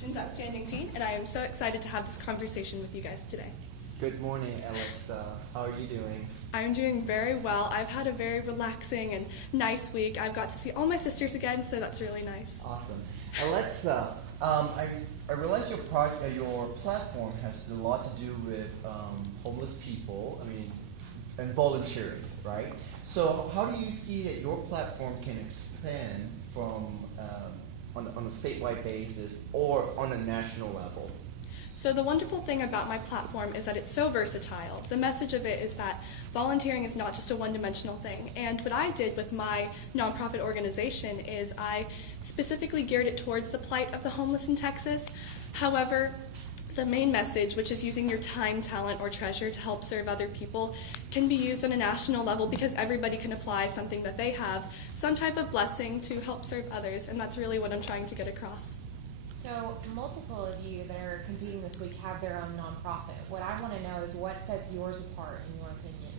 Houston's outstanding teen, and I am so excited to have this conversation with you guys today. Good morning, Alexa. How are you doing? I'm doing very well. I've had a very relaxing and nice week. I've got to see all my sisters again, so that's really nice. Awesome. Alexa, I realize your platform has a lot to do with homeless people, and volunteering, right? So how do you see that your platform can expand from on a statewide basis or on a national level? So the wonderful thing about my platform is that it's so versatile. The message of it is that volunteering is not just a one-dimensional thing. And what I did with my nonprofit organization is I specifically geared it towards the plight of the homeless in Texas. However, the main message, which is using your time, talent, or treasure to help serve other people, can be used on a national level because everybody can apply something that they have, some type of blessing to help serve others, and that's really what I'm trying to get across. So multiple of you that are competing this week have their own nonprofit. What I want to know is what sets yours apart in your opinion?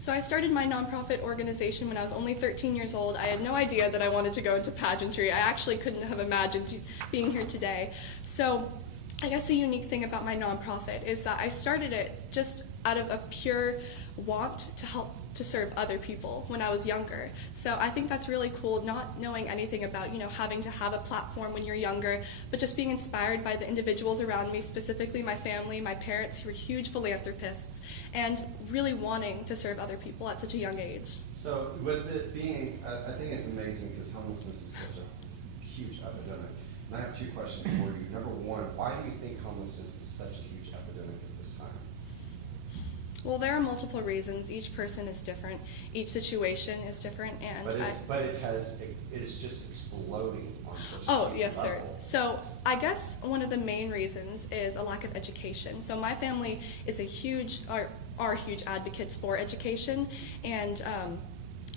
So I started my nonprofit organization when I was only 13 years old. I had no idea that I wanted to go into pageantry. I actually couldn't have imagined being here today. So I guess the unique thing about my nonprofit is that I started it just out of a pure want to help to serve other people when I was younger. So I think that's really cool, not knowing anything about, having to have a platform when you're younger, but just being inspired by the individuals around me, specifically my family, my parents, who were huge philanthropists, and really wanting to serve other people at such a young age. So with it being, I think it's amazing because homelessness is such a huge epidemic. And I have two questions for you. Number one, why do you think homelessness is such a huge epidemic at this time? Well, there are multiple reasons. Each person is different. Each situation is different, and it is just exploding on such Oh, a yes, sir. level. So I guess one of the main reasons is a lack of education. So my family is are huge advocates for education, and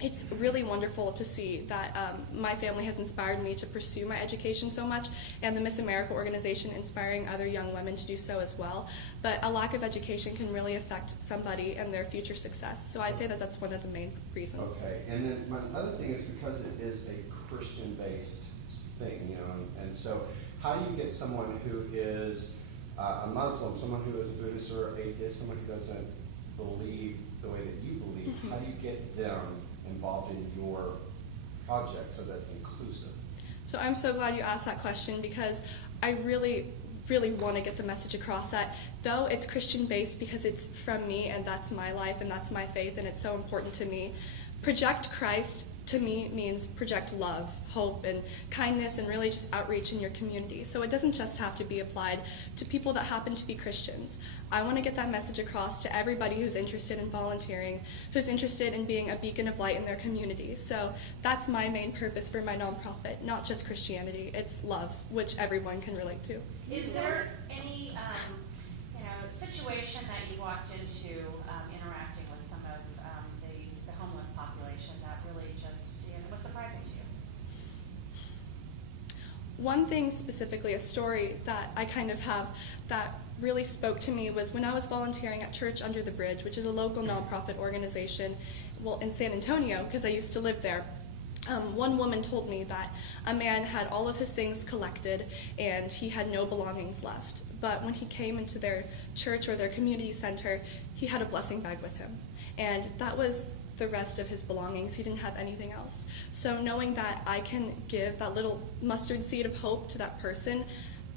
it's really wonderful to see that my family has inspired me to pursue my education so much, and the Miss America organization inspiring other young women to do so as well. But a lack of education can really affect somebody and their future success. So I'd say that that's one of the main reasons. Okay, and then my other thing is because it is a Christian-based thing, and so how do you get someone who is a Muslim, someone who is a Buddhist or atheist, someone who doesn't believe the way that you believe, how do you get them involved in your project so that's inclusive? So I'm so glad you asked that question because I really want to get the message across that though it's Christian-based because it's from me and that's my life and that's my faith and it's so important to me, Project Christ to me means project love, hope, and kindness, and really just outreach in your community. So it doesn't just have to be applied to people that happen to be Christians. I want to get that message across to everybody who's interested in volunteering, who's interested in being a beacon of light in their community. So that's my main purpose for my nonprofit, not just Christianity, it's love, which everyone can relate to. Is there any situation that you walked into interacting with some of the homeless population that really just was surprising to you? One thing specifically, a story that I kind of have that really spoke to me was when I was volunteering at Church Under the Bridge, which is a local nonprofit organization, in San Antonio, because I used to live there. One woman told me that a man had all of his things collected and he had no belongings left. But when he came into their church or their community center, he had a blessing bag with him. And that was the rest of his belongings. He didn't have anything else. So knowing that I can give that little mustard seed of hope to that person,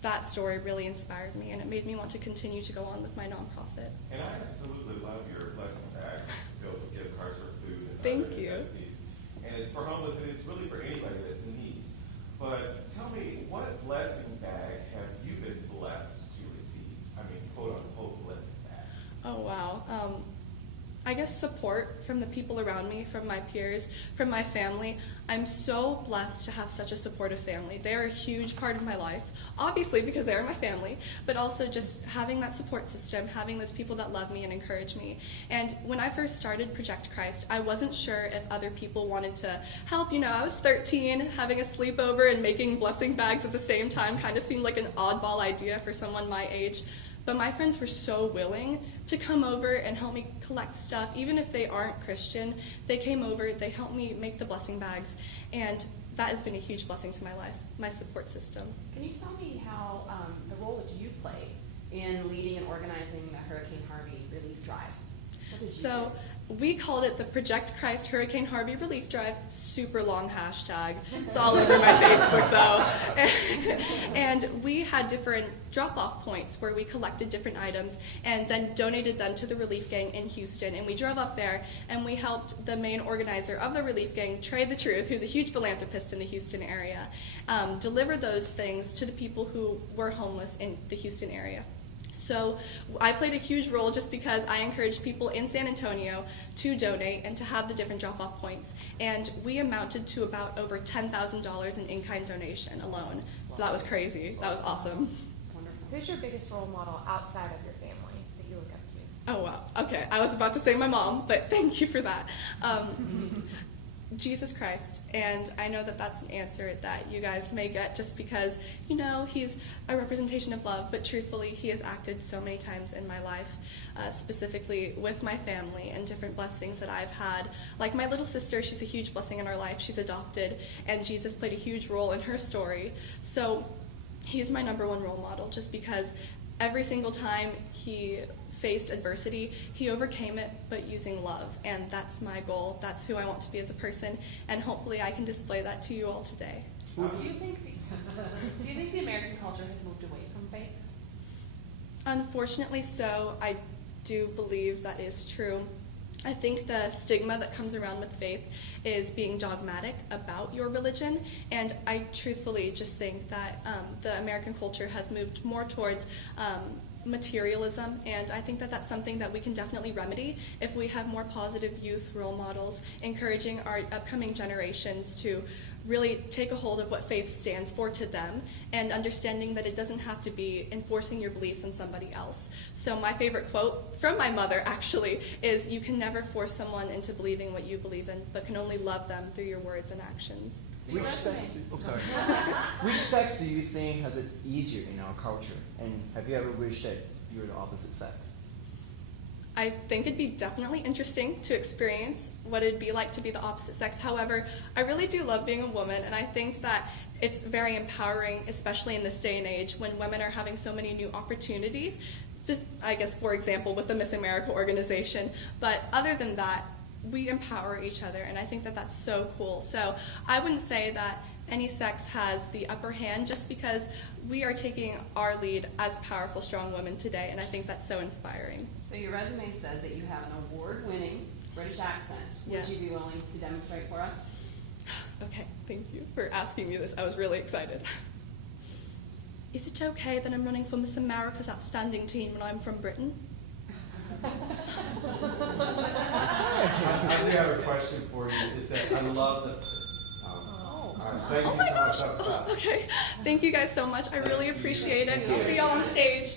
that story really inspired me, and it made me want to continue to go on with my nonprofit. And I absolutely love your blessing bag filled with gift cards for food and Thank other you. necessities. And it's for homeless, and it's really for anybody that's in need. But tell me, what blessing bag have you been blessed to receive? I mean, quote unquote blessing bag. Oh, wow. I guess support from the people around me, from my peers, from my family. I'm so blessed to have such a supportive family. They're a huge part of my life, obviously because they're my family, but also just having that support system, having those people that love me and encourage me. And when I first started Project Christ, I wasn't sure if other people wanted to help. I was 13, having a sleepover and making blessing bags at the same time kind of seemed like an oddball idea for someone my age. but my friends were so willing to come over and help me collect stuff. Even if they aren't Christian, they came over, they helped me make the blessing bags, and that has been a huge blessing to my life, my support system. Can you tell me how the role that you play in leading and organizing the Hurricane Harvey relief drive? What did you So we called it the Project Christ Hurricane Harvey Relief Drive. Super long hashtag. It's all over my Facebook though. And we had different drop-off points where we collected different items and then donated them to the relief gang in Houston. And we drove up there and we helped the main organizer of the relief gang, Trey the Truth, who's a huge philanthropist in the Houston area, deliver those things to the people who were homeless in the Houston area. So I played a huge role just because I encouraged people in San Antonio to donate and to have the different drop-off points. And we amounted to about over $10,000 in in-kind donation alone. So that was crazy. That was awesome. Wonderful. Who's your biggest role model outside of your family that you look up to? Oh, wow. Okay, I was about to say my mom, but thank you for that. Jesus Christ, and I know that that's an answer that you guys may get just because, you know, he's a representation of love, but truthfully, he has acted so many times in my life, specifically with my family and different blessings that I've had. Like my little sister, she's a huge blessing in our life. She's adopted, and Jesus played a huge role in her story. So he's my #1 role model just because every single time he faced adversity, he overcame it, but using love, and that's my goal. That's who I want to be as a person, and hopefully I can display that to you all today. Do you think the American culture has moved away from faith? Unfortunately so. I do believe that is true. I think the stigma that comes around with faith is being dogmatic about your religion, and I truthfully just think that the American culture has moved more towards materialism, and I think that that's something that we can definitely remedy if we have more positive youth role models, encouraging our upcoming generations to really take a hold of what faith stands for to them, and understanding that it doesn't have to be enforcing your beliefs on somebody else. So my favorite quote from my mother actually is, "You can never force someone into believing what you believe in, but can only love them through your words and actions." Which sex do you think has it easier in our culture? And have you ever wished that you were the opposite sex? I think it'd be definitely interesting to experience what it'd be like to be the opposite sex. However, I really do love being a woman, and I think that it's very empowering, especially in this day and age when women are having so many new opportunities. Just, I guess, for example, with the Miss America organization. But other than that, we empower each other, and I think that that's so cool. So I wouldn't say that any sex has the upper hand just because we are taking our lead as powerful, strong women today, and I think that's so inspiring. So your resume says that you have an award-winning British accent. Yes. Would you be willing to demonstrate for us? Okay, thank you for asking me this. I was really excited. Is it okay that I'm running for Miss America's Outstanding Teen when I'm from Britain? I do have a question for you. Is that I love the. All right, thank you so much. That was fast. Okay, thank you guys so much. I really appreciate it. I'll see y'all on stage.